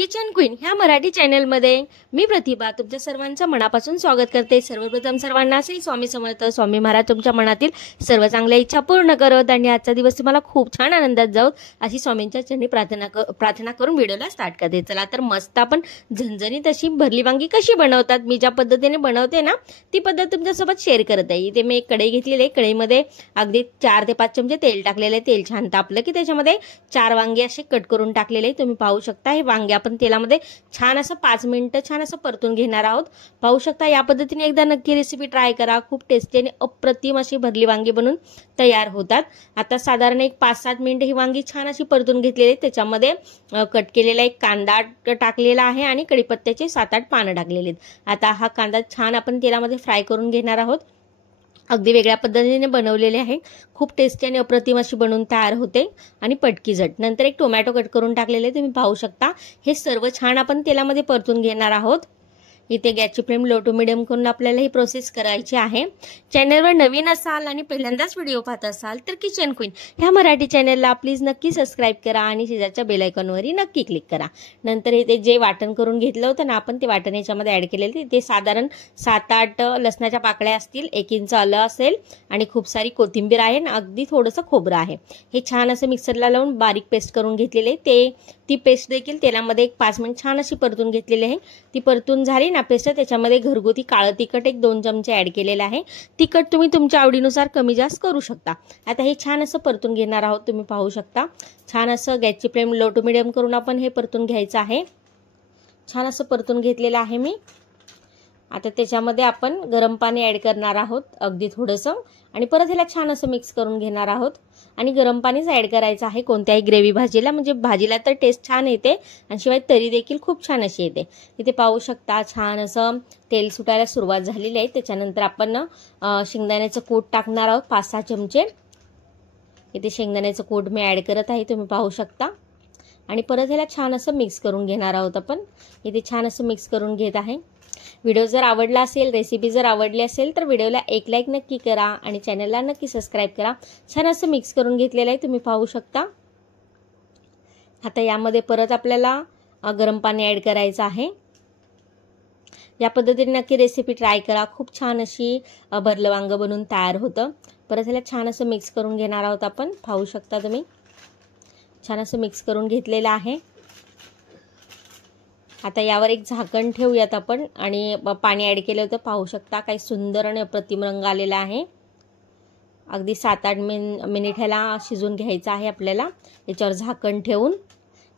Kitchen queen ह्या मराठी चॅनलमध्ये मी प्रतिभा तुमच्या सर्वांचं मनापासून स्वागत करते। सर्वप्रथम सर्वांना श्री स्वामी समर्थ। स्वामी महाराज तुमच्या मनातील सर्व चांगल्या इच्छा पूर्ण करत आणि आजचा दिवस तुम्हाला खूप छान आनंदात जाऊ अशी स्वामींच्या चरणी प्रार्थना करून व्हिडिओला स्टार्ट करते। चला तर मस्त आपण झणझणीत अशी भरली वांगी कशी बनवतात मी ज्या पद्धतीने बनवते ना ती पद्धत तुमच्यासोबत शेअर करत आहे। इथे मी एक कढई घेतलेली आहे। कढईमध्ये अगदी 4 ते 5 चमचे तेल टाकलेले आहे। तेल छान तापलं की त्याच्यामध्ये 4 वांगे असे कट करून टाकलेले आहे। तुम्ही पाहू शकता हे वांगे आपण तेलामध्ये छान असं 5 मिनिटं छान असं परतून घेणार आहोत। पाहू शकता या पद्धतीने एकदा नक्की रेसिपी ट्राय करा। खूप टेस्टी आणि अप्रतिम अशी भरली वांगी बनून तयार होतात। आता साधारण एक 5-7 मिनिटं ही वांगी छान अशी परतून घेतलेली आहे। त्याच्यामध्ये कट केलेला एक कांदा टाकलेला आहे आणि कढीपत्त्याचे 7-8 पानं टाकलेले आहेत। आता हा कांदा छान आपण तेलामध्ये फ्राय करून घेणार आहोत। अगदी वेगळ्या पद्धतीने बनवलेले आहे। खूप टेस्टी आणि अप्रतिम अशी बनवून तयार होते आणि पटकी झट। नंतर एक टोमॅटो कट करून टाकलेले तुम्ही पाहू शकता। हे सर्व छान आपण तेलामध्ये परतून घेणार आहोत। इथे गॅसची फ्लेम लो टू मीडियम करून आपल्याला ही प्रोसेस करायची आहे। चॅनलवर नवीन असाल आणि पहिल्यांदाच व्हिडिओ पाहत असाल तर किचन क्वीन ह्या मराठी चॅनलला प्लीज नक्की सबस्क्राईब करा आणि शेजारच्या बेल आयकॉनवरही नक्की क्लिक करा। नंतर इथे जे वाटण करून घेतलं होतं ना आपण ते वाटण याच्यामध्ये ॲड केलेले ते साधारण 7-8 लसणाच्या पाकळ्या असतील, 1 इंच आलं असेल आणि खूप सारी कोथिंबीर आहे आणि अगदी थोडंसं खोबरं आहे। हे छान असं मिक्सरला लावून बारीक पेस्ट करून घेतलेले ती पेस्ट देखील तेलामध्ये एक 5 मिनिट छान अशी परतून घेतलेली आहे। ती परतून झाली ना पेस्ट त्याच्यामध्ये घरगुती काळं तिखट एक 2 चमचे ॲड केलेलं आहे। तिखट तुम्ही तुमच्या आवडीनुसार कमी जास्त करू शकता। आता हे छान असं परतून घेणार आहोत। तुम्ही पाहू शकता छान असं गॅसची फ्लेम लो टू मीडियम करून आपण हे परतून घ्यायचं आहे। छान असं परतून घेतलेलं आहे मी। आता त्याच्यामध्ये आपण गरम पाणी ॲड करणार आहोत अगदी थोडंसं आणि परत ह्याला छान असं मिक्स करून घेणार आहोत आणि गरम पाणीच ॲड करायचं आहे कोणत्याही ग्रेव्ही भाजीला, म्हणजे भाजीला तर टेस्ट छान येते आणि शिवाय तरी देखील खूप छान अशी येते। इथे पाहू शकता छान असं तेल सुटायला सुरुवात झालेली आहे। त्याच्यानंतर आपण शेंगदाण्याचं कूट टाकणार आहोत 5-6 चमचे। इथे शेंगदाण्याचं कूट मी ॲड करत आहे तुम्ही पाहू शकता आणि परत ह्याला छान असं मिक्स करून घेणार आहोत आपण। इथे छान असं मिक्स करून घेत आहे। व्हिडिओ जर आवडला असेल, रेसिपी जर आवडली असेल तर व्हिडिओला एक लाईक नक्की करा आणि चॅनलला नक्की सबस्क्राईब करा। छान असं मिक्स करून घेतलेलं आहे तुम्ही पाहू शकता। आता यामध्ये परत आपल्याला गरम पाणी ॲड करायचं आहे। या पद्धतीने नक्की रेसिपी ट्राय करा। खूप छान अशी भरलं वांग बनून तयार होतं। परत ह्याला छान असं मिक्स करून घेणार आहोत आपण। पाहू शकता तुम्ही छान असं मिक्स करून घेतलेलं आहे। आता यावर एक झाकण ठेवूयात आपण आणि पाणी ॲड केलं होतं पाहू शकता काही सुंदर आणि अप्रतिम रंग आलेला आहे। अगदी 7-8 मिनिट ह्याला शिजून घ्यायचं आहे आपल्याला। याच्यावर झाकण ठेवून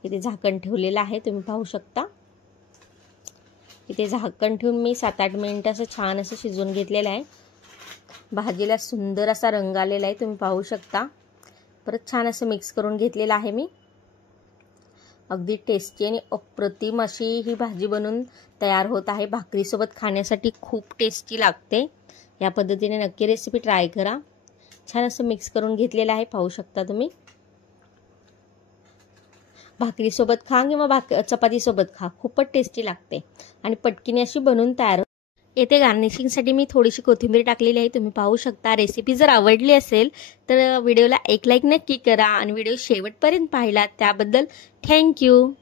इथे झाकण ठेवलेलं आहे तुम्ही पाहू शकता। इथे झाकण ठेवून मी 7-8 मिनिट असं छान असं शिजवून घेतलेलं आहे। भाजीला सुंदर असा रंग आलेला आहे तुम्ही पाहू शकता। परत छान असं मिक्स करून घेतलेलं आहे मी। अगदी टेस्टी आणि अप्रतिम अशी ही भाजी बनून तयार होत आहे। भाकरीसोबत खाण्यासाठी खूप टेस्टी लागते। या पद्धतीने नक्की रेसिपी ट्राय करा। छान असं मिक्स करून घेतलेलं आहे पाहू शकता तुम्ही। भाकरीसोबत खा किंवा चपातीसोबत खा खूपच टेस्टी लागते आणि पटकीने अशी बनवून तयार होते। येथे गार्निशिंगसाठी मी थोडीशी कोथिंबीर टाकलेली आहे तुम्ही पाहू शकता। रेसिपी जर आवडली असेल तर व्हिडिओला एक लाईक नक्की करा आणि व्हिडिओ शेवटपर्यंत पाहिला त्याबद्दल थँक्यू।